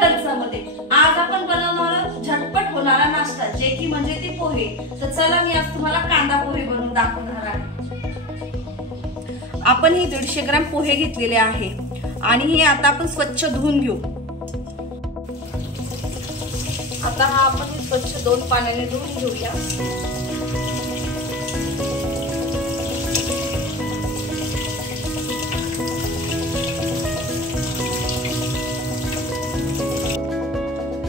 खर्चामध्ये आज आपण बनवणार झटपट होणारा नाश्ता जे की म्हणजे ते पोहे। तर चला मी आज तुम्हाला कांदा पोहे बनवून दाखवणार आहे। आपण हे 150 ग्रॅम पोहे घेतलेले आहे आणि हे आता आपण स्वच्छ धुवून घेऊ। आता हा आपण स्वच्छ 2 पाण्याने धुवून घेऊया।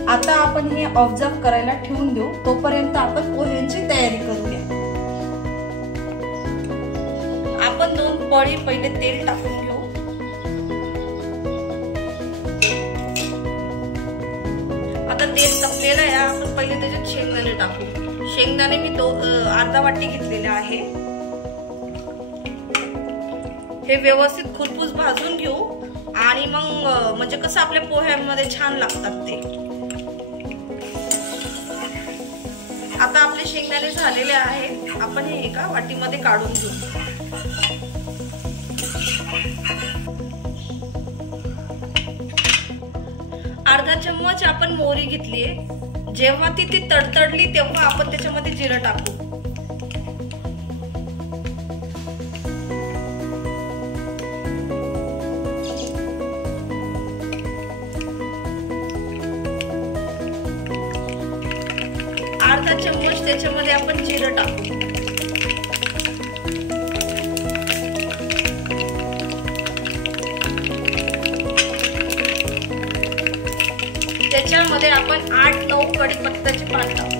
आता आपण हे ऑब्झर्व करायला ठेवून देऊ, तोपर्यंत आपण पोह्यांची तयारी करूया। आपण 2 पळी पहिले तेल टाकून घेऊ। आता तेल तापलेलं आहे, आपण पहिले त्याच्यात शेंगदाणे टाकू। शेंगदाणे मी अर्धा वाटी घेतलेले आहे। हे व्यवस्थित खुसखुस भाजून घेऊ आणि मग म्हणजे कसं आपल्या पोह्यांमध्ये छान लागतात ते। आता आपले शेंगदाणे झालेले आहे, आपण हे एका वाटीमध्ये काढून घेऊ। अर्धा चम्मच आपण मोहरी घेतली आहे। जेव्हा ती तडतडली तेव्हा आपण त्याच्यामध्ये जिरं टाकू। अर्धा चम्मच त्याच्यामध्ये आपण जिरं टाकू। त्याच्यामध्ये आपण 8-9 कढीपत्त्याचे पान टाकू।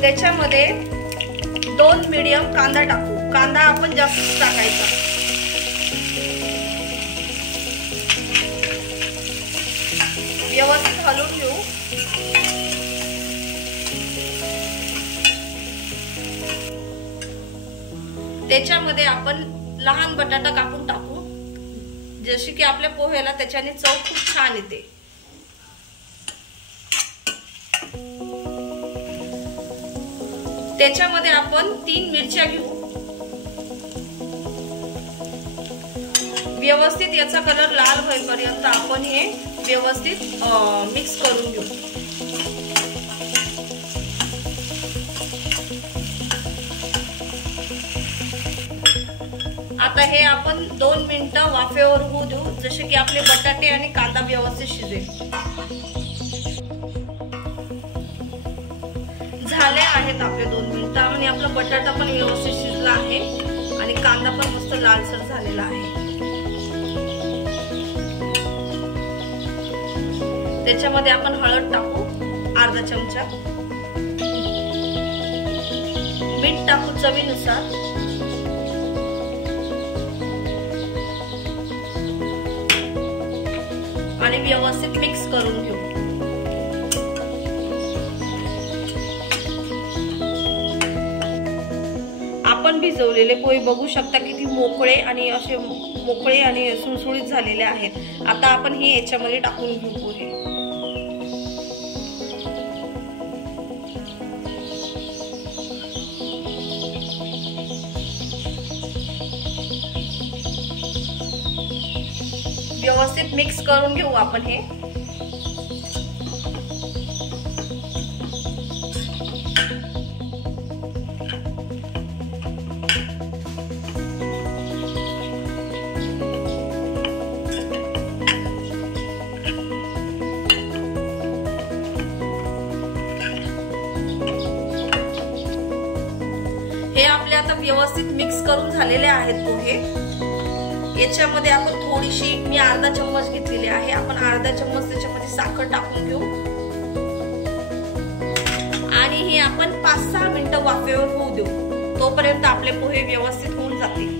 त्याच्यामध्ये 2 मीडियम कांदा टाकू। कांदा आपण जास्त टाकायचा। व्यवस्थित हलवून घेऊ। त्याच्यामध्ये आपण लहान बटाटा कापून टाकू, जशी की आपल्या पोह्याला त्याच्याने चव खूप छान येते। त्याच्यामध्ये आपण 3 मिरच्या घेऊ। व्यवस्थित याचा कलर लाल होईपर्यंत आपण हे व्यवस्थित मिक्स करून घेऊ। आता हे आपण 2 मिनिटं वाफेवर होऊ देऊ, जसे की आपले बटाटे आणि कांदा व्यवस्थित शिजेल। झाले आहेत आपले 2 मिनिटं आणि आपला बटाटा पण व्यवस्थित शिजला आहे आणि कांदा पण मस्त लालसर झालेला आहे। त्याच्यामध्ये आपण हळद टाकू अर्धा चमचा, मीठ टाकू चवीनुसार, आणि व्यवस्थित मिक्स करून घेऊ। आपण भिजवलेले पोहे बघू शकता किती मोकळे आणि असे मोकळे आणि सुळसुळीत झालेले आहेत। आता आपण हे याच्यामध्ये टाकून घेऊ पोहे। व्यवस्थित मिक्स करून घेऊ आपण हे। हे आपले आता व्यवस्थित मिक्स करून झालेले आहेत पोहे। याच्यामध्ये आपण थोडीशी, मी अर्धा चम्मच घेतलेली आहे, आपण अर्धा चम्मच त्याच्यामध्ये साखर टाकून घेऊ आणि हे आपण 5-6 मिनिटं वाफेवर होऊ देऊ, तोपर्यंत आपले पोहे व्यवस्थित होऊन जातील।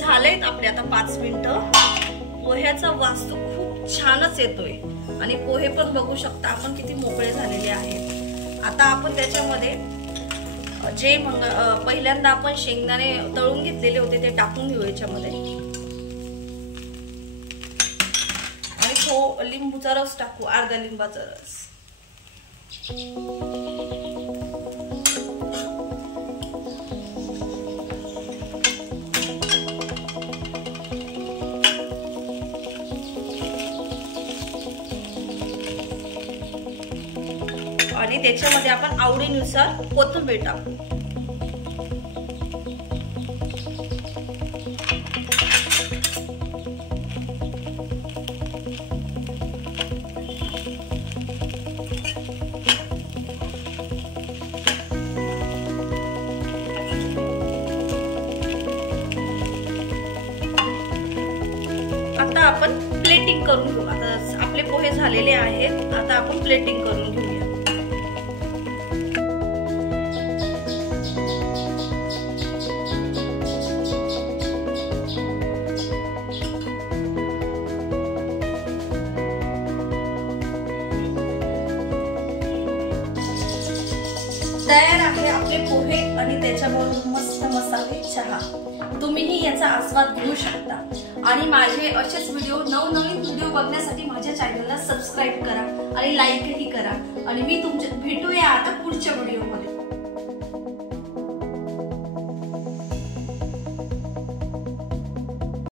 झालेत आपले आता 5 मिनिटं। पोह्याचा वास खूप छानच येतोय आणि पोहे पण बघू शकता आपण किती मोकळे झालेले आहेत। आता आपण त्याच्यामध्ये जे पहिल्यांदा आपण शेंगदाणे तळून घेतलेले होते ते टाकून घेऊ याच्यामध्ये आणि लिंबूचा रस टाकू, अर्धा लिंबाचा रस। आणि त्याच्यामध्ये आपण आवडीनुसार कोथिंबीर टाकू. आता आपण प्लेटिंग करून घेऊ. आता आपले पोहे झालेले आहेत. आता आपण प्लेटिंग करून घेऊया. तयार आहे आपले पोहे आणि त्याच्याबरोबर मस्त मसाले चहा. तुम्हीही याचा आस्वाद घेऊ शकता. आणि माझे असेच व्हिडिओ, नवनवीन व्हिडिओ बघण्यासाठी माझ्या चॅनलला सबस्क्राईब करा आणि लाईकही करा. आणि मी भेटूया आता